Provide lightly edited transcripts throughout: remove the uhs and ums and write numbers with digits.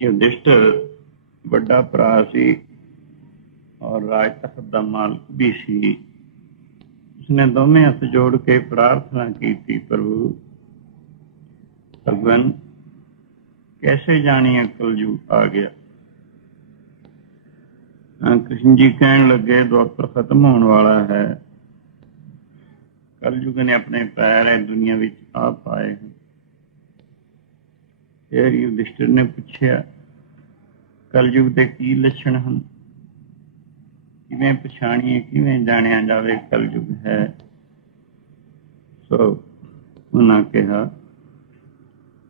युधिष्ठिर बड़ा भरा सी और राज तखत दा मालिक भी सी। उसने दोवें हथ जोड़ के प्रार्थना की थी, प्रभु भगवान कैसे जानिए कलयुग आ गया। कृष्ण जी कहने लगे द्वापर खत्म होने वाला है, कलयुग ने अपने पैर है दुनिया विच आ पाए हैं। फिर युधिष्ठिर ने पूछा कलयुग के की लक्षण हैं, किवें पछाणीए किवें जाणिया जावे कलयुग है। सो उन्होंने कहा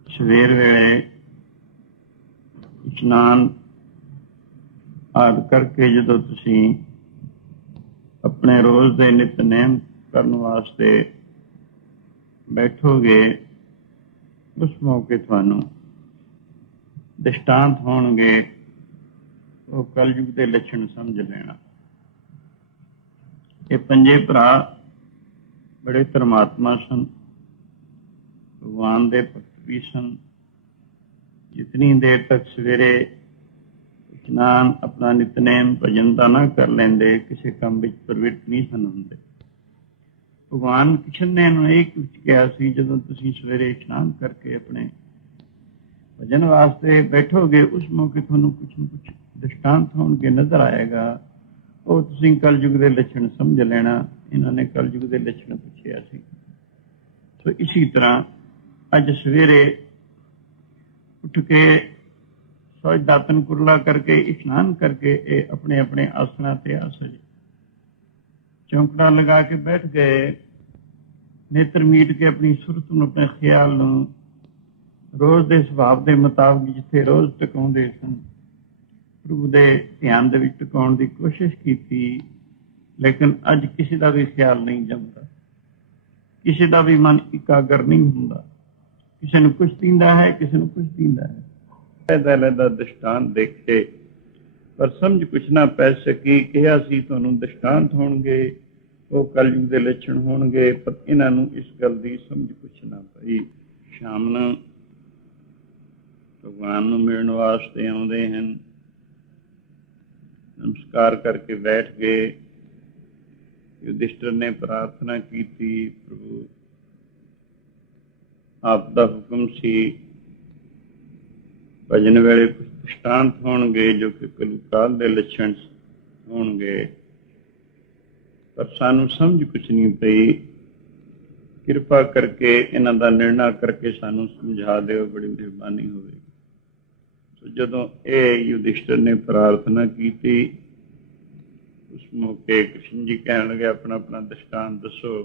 सवेर वेले इशनान आदि करके जदों तुसीं अपने रोज के नितनेम करने वास्ते बैठोगे, उस मौके तुहानूं दृष्टांत होणगे, वो कलयुग के लक्षण समझ लेना। ये पंजे भरा बड़े धर्मात्मा सन, भगवान के भक्त भी सन। जितनी देर तक सवेरे इशनान अपना नितनेम भजन का ना कर लेंदे, किसी काम में प्रवृत्त नहीं सन होंदे। भगवान कृष्ण ने इन्होंने एक कहा सी, जदों तुसीं सवेरे इशनान करके अपने भजन वास्ते बैठोगे, उस मौके तुहानूं कुछ न कुछ दृष्टांत होणगे, नजर आएगा। वो तुसीं कलयुग के लक्षण समझ लेना। इन्होंने कलयुग के लक्षण पूछे सी। तो इसी तरह अज सवेरे उठ के सौज दातन कुरला करके इशनान करके ये अपने अपने आसना ते आसज चौंकड़ा लगा के बैठ गए। नेत्र मीट के अपनी सुरत नूं अपने ख्याल नूं रोज के सुभाव के मुताबिक जिथे रोज टिकाउंदे सन, प्रभु के ध्यान दे विच टिकाउण की कोशिश की। लेकिन अज किसी का भी ख्याल नहीं जमता, किसी का भी मन एकाग्र नहीं हुंदा। किसी नूं कुछ दींदा है, किसी नूं कुछ दींदा है। लैदा दृष्टांत देखे पर समझ कुछ ना पै सकी। कहा सी तुहानूं दृष्टांत होणगे, वो कलयुग के लक्षण होणगे, पर इन्हां नूं इस गल की समझ कुछ ना पई। शाम नूं भगवान नूं मिलण वास्ते आउंदे हन, नमस्कार करके बैठ गए। युधिष्ठिर ने प्रार्थना की थी, प्रभु आप दा हुक्म सी भजन वेले कुछ दृष्टांत होणगे जो कि कलयुग के लक्षण होणगे, पर सानू समझ कुछ नहीं पई। किरपा करके इन्हां दा निर्णय करके सानू समझा दिओ, बड़ी मेहरबानी होवेगी। तो जदों ये युधिष्ठिर ने प्रार्थना की थी, उस मौके कृष्ण जी कहण लगे अपना अपना दृष्टांत दसो,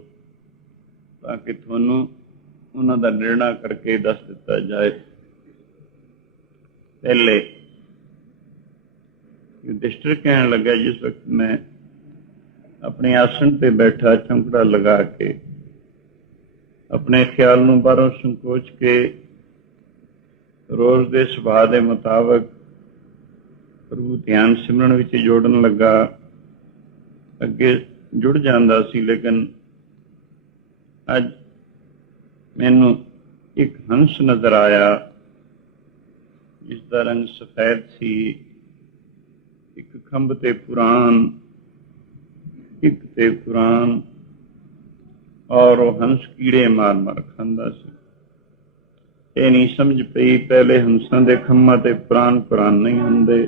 ताकि तुहानूं उन्हां दा निर्णय करके दस दिता जाए। पहले युधिष्ठिर कहने लगा, जिस वक्त मैं अपने आसन पे बैठा चौंकड़ा लगा के अपने ख्याल नूं बाहरों संकोच के रोज के सुभाव के मुताबिक प्रभु ध्यान सिमरन विच जोड़न लगा। अगे जुड़ जांदा सी, लेकिन अज मैनू एक हंस नजर आया जिसका रंग सफेद सी। एक खंभ ते पुराण, एक ते पुराण, और वो हंस कीड़े मार मार खांदा सी। ये नहीं समझ पई, पहले हंसां दे खंभां ते पुराण पुराण नहीं हुंदे,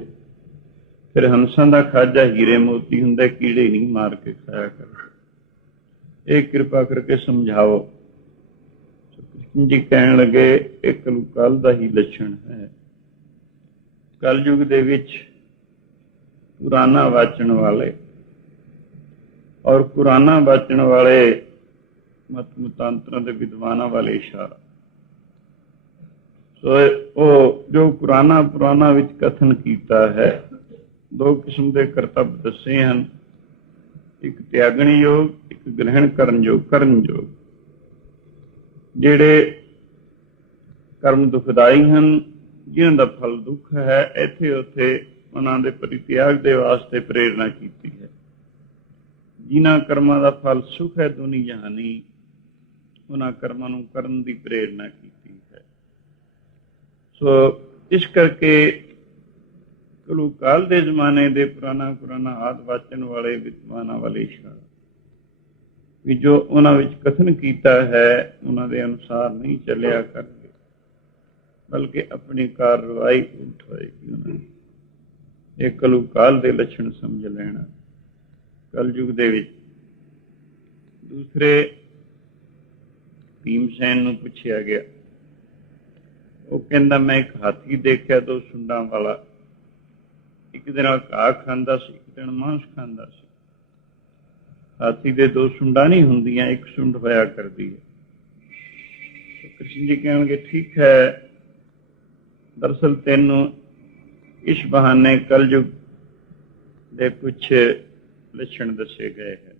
फिर हंसां दा खाजा हीरे मोती हुंदे, कीड़े नहीं मार के खाया कर। ये कृपा करके समझाओ। कृष्ण जी कहण लगे एक कलयुग दा ही लक्षण है। कलयुग दे विच पुराना वाचन वाले और पुराना वाचन वाले मत मतांतरां दे विद्वानां वाले इशारा। सो वो जो पुराना विच कथन कीता है, दो किस्म के करतब दसे हैं, एक त्यागण योग, एक ग्रहण करन योग। ਜਿਹੜੇ कर्म दुखदाई हैं, जिन्हां दा फल दुख है, इत्थे उत्थे उन्हां दे परित्याग दे वास्ते प्रेरणा की है। जिन्हां कर्मां दा फल सुख है दुनी जहानी, उन्हां कर्मां नूं करन दी प्रेरणा की है। सो इस करके ਕਲੂ ਕਾਲ ਦੇ ਜ਼ਮਾਨੇ ਦੇ ਪੁਰਾਣਾ ਆਦ ਵਾਚਨ ਵਾਲੇ ਵਿਦਵਾਨਾਂ ਵਾਲੇ ਇਸ਼ਾਰਾ ਵੀ ਜੋ ਉਹਨਾਂ ਵਿੱਚ ਕਥਨ ਕੀਤਾ ਹੈ ਉਹਨਾਂ ਦੇ ਅਨੁਸਾਰ ਨਹੀਂ ਚੱਲਿਆ ਕਰਨਗੇ, ਬਲਕਿ ਆਪਣੀ ਕਾਰਵਾਈ ਉਲਟ ਹੋਏਗੀ ਉਹਨਾਂ ਦੀ। ਇਹ ਕਲੂ ਕਾਲ ਦੇ ਲੱਛਣ ਸਮਝ ਲੈਣਾ। ਕਲਯੁਗ ਦੇ ਵਿੱਚ ਦੂਸਰੇ ਭੀਮਸੈਨ ਨੂੰ ਪੁੱਛਿਆ ਗਿਆ, ਉਹ ਕਹਿੰਦਾ ਮੈਂ ਇੱਕ ਹਾਥੀ ਦੇਖਿਆ 2 ਸੁੰਡਾਂ ਵਾਲਾ, ਇੱਕ ਦਿਨ ਘਾਹ ਖਾਂਦਾ ਸੀ, ਇੱਕ ਦਿਨ ਮਾਂਸ ਖਾਂਦਾ ਸੀ। ਹਾਥੀ ਦੇ 2 ਸੁੰਡਾਂ ਨਹੀਂ ਹੁੰਦੀਆਂ, ਇੱਕ ਸੁੰਡ ਹੋਇਆ ਕਰਦੀ ਹੈ। ਕ੍ਰਿਸ਼ਨ ਜੀ ਕਹਿਣਗੇ ਠੀਕ ਹੈ, ਦਰਅਸਲ ਤੈਨੂੰ ਇਸ ਬਹਾਨੇ ਕਲਯੁਗ ਦੇ ਕੁਛ ਲੱਛਣ ਦੱਸੇ ਗਏ ਹੈ।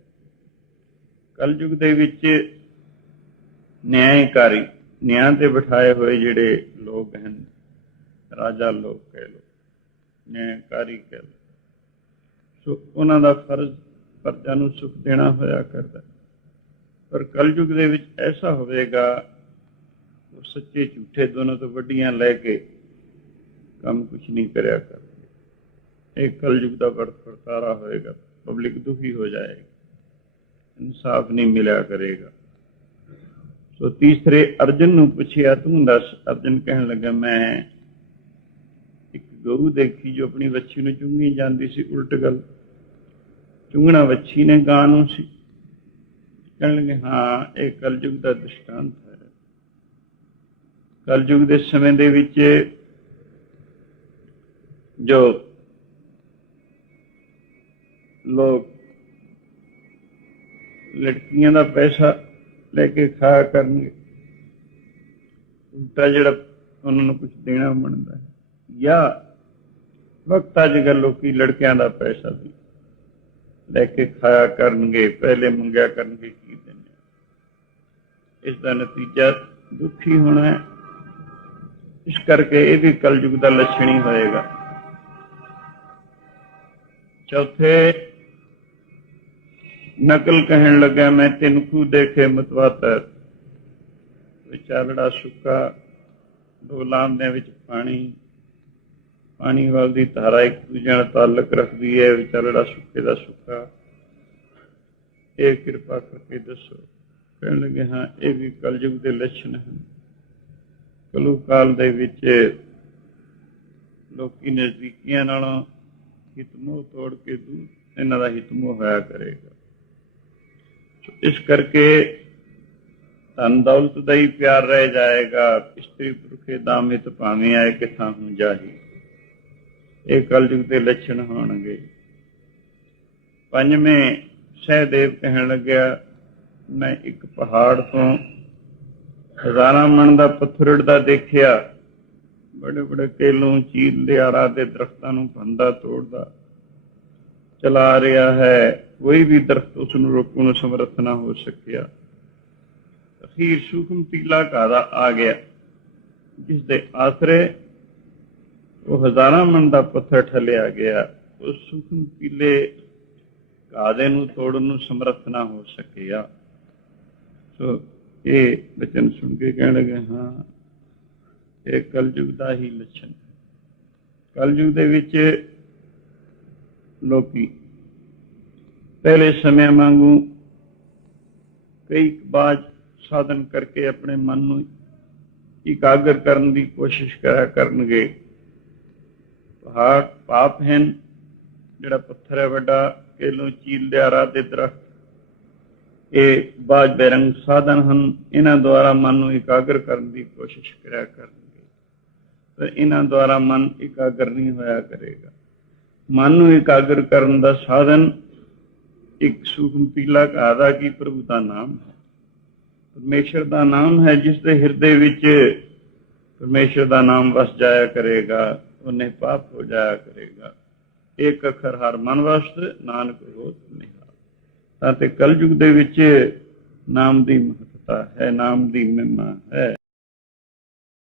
ਕਲਯੁਗ ਦੇ ਵਿੱਚ ਨਿਆਂਕਾਰੀ, ਨਿਆਂ ਤੇ ਬਿਠਾਏ ਹੋਏ ਜਿਹੜੇ ਲੋਕ ਹਨ, ਰਾਜਾ ਲੋਕ ਕਹਿ ਲਓ, ਨਿਆਂਕਾਰੀ ਕਹਿ ਲਓ, ਸੋ ਉਹਨਾਂ ਦਾ ਫਰਜ਼ ਪ੍ਰਜਾ ਨੂੰ ਸੁੱਖ ਦੇਣਾ ਹੋਇਆ ਕਰਦਾ। ਪਰ ਕਲਯੁਗ ਦੇ ਵਿੱਚ ਐਸਾ ਹੋਵੇਗਾ, ਉਹ ਸੱਚੇ ਝੂਠੇ ਦੋਨੋਂ ਤੋਂ ਵੱਡੀਆਂ ਲੈ ਕੇ ਕੰਮ ਕੁਛ ਨਹੀਂ ਕਰਿਆ ਕਰਦੇ। ਇਹ ਕਲਯੁਗ ਦਾ ਵਰਤਾਰਾ ਹੋਏਗਾ, ਪਬਲਿਕ ਦੁਖੀ ਹੋ ਜਾਏਗੀ, ਇਨਸਾਫ ਨਹੀਂ ਮਿਲਿਆ ਕਰੇਗਾ। ਸੋ ਤੀਸਰੇ ਅਰਜਨ ਨੂੰ ਪੁੱਛਿਆ ਤੂੰ ਦੱਸ। ਅਰਜਨ ਕਹਿਣ ਲੱਗਾ ਮੈਂ ਇੱਕ ਗਊ ਦੇਖੀ ਜੋ ਆਪਣੀ ਵੱਛੀ ਨੂੰ ਚੁੰਗੀ ਜਾਂਦੀ ਸੀ। ਉਲਟ ਗੱਲ, ਚੁੰਗਣਾ ਵੱਛੀ ਨੇ ਗਾਂ ਨੂੰ ਸੀ। ਕਹਿਣ ਲੱਗੇ ਹਾਂ ਇਹ ਕਲਯੁਗ ਦਾ ਦ੍ਰਿਸ਼ਟਾਂਤ ਹੈ। ਕਲਯੁਗ ਦੇ ਸਮੇਂ ਦੇ ਵਿੱਚ ਜੋ ਲੋਕ ਲੜਕੀਆਂ ਦਾ ਪੈਸਾ ਲੈ ਕੇ ਖਾਇਆ ਕਰਨਗੇ, ਉਲਟਾ ਜਿਹੜਾ ਉਹਨਾਂ ਨੂੰ ਕੁਛ ਦੇਣਾ ਬਣਦਾ ਹੈ, ਜਾਂ ਵਕਤ ਅੱਜ ਕੱਲ੍ਹ ਲੋਕੀ ਲੜਕਿਆਂ ਦਾ ਪੈਸਾ ਵੀ ਲੈ ਕੇ ਖਾਇਆ ਕਰਨਗੇ, ਪਹਿਲੇ ਮੰਗਿਆ ਕਰਨਗੇ ਕੀ ਦਿੰਦੇ। ਇਸ ਦਾ ਨਤੀਜਾ ਦੁਖੀ ਹੋਣਾ ਹੈ। ਇਸ ਕਰਕੇ ਇਹ ਵੀ ਕਲਯੁਗ ਦਾ ਲੱਛਣ ਹੀ ਹੋਏਗਾ। ਚੌਥੇ ਨਕਲ ਕਹਿਣ ਲੱਗਾ ਮੈਂ 3 ਖੂਹ ਦੇਖੇ ਮਤਵਾਤਰ, ਵਿਚਾਲੜਾ ਸੁੱਕਾ, 2 ਲਾਂਦਿਆਂ ਵਿੱਚ ਪਾਣੀ ਵੱਲ ਦੀ ਧਾਰਾ ਇੱਕ ਦੂਜੇ ਨਾਲ ਤਾਲੁਕ ਰੱਖਦੀ ਹੈ। ਵਿਚਾਲੜਾ ਸੁੱਕੇ ਦਾ ਸੁੱਕਾ, ਇਹ ਕਿਰਪਾ ਕਰਕੇ ਦੱਸੋ। ਕਹਿਣ ਲੱਗੇ ਹਾਂ ਇਹ ਵੀ ਕਲਯੁਗ ਦੇ ਲੱਛਣ ਹਨ। ਕਲੂ ਕਾਲ ਦੇ ਵਿੱਚ ਲੋਕੀ ਨਜ਼ਦੀਕੀਆਂ ਨਾਲੋਂ ਹਿਤਮੋਹ ਤੋੜ ਕੇ ਦੂਰ ਇਹਨਾਂ ਦਾ ਹਿਤਮੋਹ ਹੋਇਆ ਕਰੇਗਾ। ਇਸ ਕਰਕੇ ਧਨ ਦੌਲਤ ਦਾ ਹੀ ਪਿਆਰ ਰਹਿ ਜਾਏਗਾ। ਇਸਤਰੀ ਪੁਰਖੇ ਦਾਮਿਤ ਭਾਵੇਂ ਆਏ ਕਿਥਾਂ ਹੂੰ ਜਾਹੀ, ਇਹ ਕਲਯੁਗ ਦੇ ਲੱਛਣ ਹੋਣਗੇ। ਪੰਜਵੇਂ ਸਹਿਦੇਵ ਕਹਿਣ ਲੱਗਿਆ ਮੈਂ ਇੱਕ ਪਹਾੜ ਤੋਂ 1000 ਮਣ ਦਾ ਪੱਥਰ ਉੱਡਦਾ ਦੇਖਿਆ, ਬੜੇ ਬੜੇ ਕੇਲੋਂ ਚੀਲ ਲਿਆਰਾ ਦੇ ਦਰਖਤਾਂ ਨੂੰ ਭੰਦਾ ਤੋੜਦਾ ਚਲਾ ਰਿਹਾ ਹੈ, ਕੋਈ ਵੀ ਦਰਖਤ ਉਸ ਨੂੰ ਰੋਕਣ ਨੂੰ ਸਮਰੱਥ ਨਾ ਹੋ ਸਕਿਆ। ਅਖੀਰ ਸੂਖਮ ਤੀਲਾ ਘਾਹ ਦਾ ਆ ਗਿਆ, ਜਿਸ ਦੇ ਆਸਰੇ ਉਹ 1000 ਮਣ ਦਾ ਪੱਥਰ ਠੱਲਿਆ ਗਿਆ। ਉਸ ਸੂਖਮ ਤੀਲੇ ਘਾਹ ਦੇ ਨੂੰ ਤੋੜਨ ਨੂੰ ਸਮਰੱਥ ਨਾ ਹੋ ਸਕਿਆ। ਸੋ ਇਹ ਬਚਨ ਸੁਣ ਕੇ ਕਹਿਣ ਲੱਗੇ ਹਾਂ ਇਹ ਕਲਯੁਗ ਦਾ ਹੀ ਲੱਛਣ। ਕਲਯੁਗ ਦੇ ਵਿੱਚ ਲੋਕੀ ਪਹਿਲੇ ਸਮਿਆਂ ਵਾਂਗੂ ਕਈ ਬਾਜ ਸਾਧਨ ਕਰਕੇ ਆਪਣੇ ਮਨ ਨੂੰ ਇਕਾਗਰ ਕਰਨ ਦੀ ਕੋਸ਼ਿਸ਼ ਕਰਿਆ ਕਰਨਗੇ। ਪਹਾੜ ਪਾਪ ਹਨ, ਜਿਹੜਾ ਪੱਥਰ ਹੈ ਵੱਡਾ, ਕੇਲੋਂ ਚੀਲ ਲਿਆਰਾ ਦੇ ਦਰਖਤ, ਇਹ ਬਾਜ ਬੇਰੰਗ ਸਾਧਨ ਹਨ। ਇਹਨਾਂ ਦੁਆਰਾ ਮਨ ਨੂੰ ਇਕਾਗਰ ਕਰਨ ਦੀ ਕੋਸ਼ਿਸ਼ ਕਰਿਆ ਕਰਨਗੇ, ਪਰ ਇਹਨਾਂ ਦੁਆਰਾ ਮਨ ਇਕਾਗਰ ਨਹੀਂ ਹੋਇਆ ਕਰੇਗਾ। ਮਨ ਨੂੰ ਇਕਾਗਰ ਕਰਨ ਦਾ ਸਾਧਨ ਇੱਕ ਸੂਖਮ ਤੀਲਾ ਘਾਹ ਦਾ ਕੀ ਪ੍ਰਭੂ ਦਾ ਨਾਮ ਹੈ, ਪਰਮੇਸ਼ਰ ਦਾ ਨਾਮ ਹੈ। ਜਿਸ ਦੇ ਹਿਰਦੇ ਵਿੱਚ ਪਰਮੇਸ਼ਰ ਦਾ ਨਾਮ ਵਸ ਜਾਇਆ ਕਰੇਗਾ, ਉਹਨੇ ਪਾਪ ਹੋ ਜਾਇਆ ਕਰੇਗਾ। ਇੱਕ ਅੱਖਰ ਹਰ ਮਨ ਵਸਤ, ਨਾਨਕ ਹੋਤ ਨਿਹਾਲ। ਅਤੇ ਕਲਯੁਗ ਦੇ ਵਿੱਚ ਨਾਮ ਦੀ ਮਹੱਤਤਾ ਹੈ, ਨਾਮ ਦੀ ਮਹਿਮਾ ਹੈ।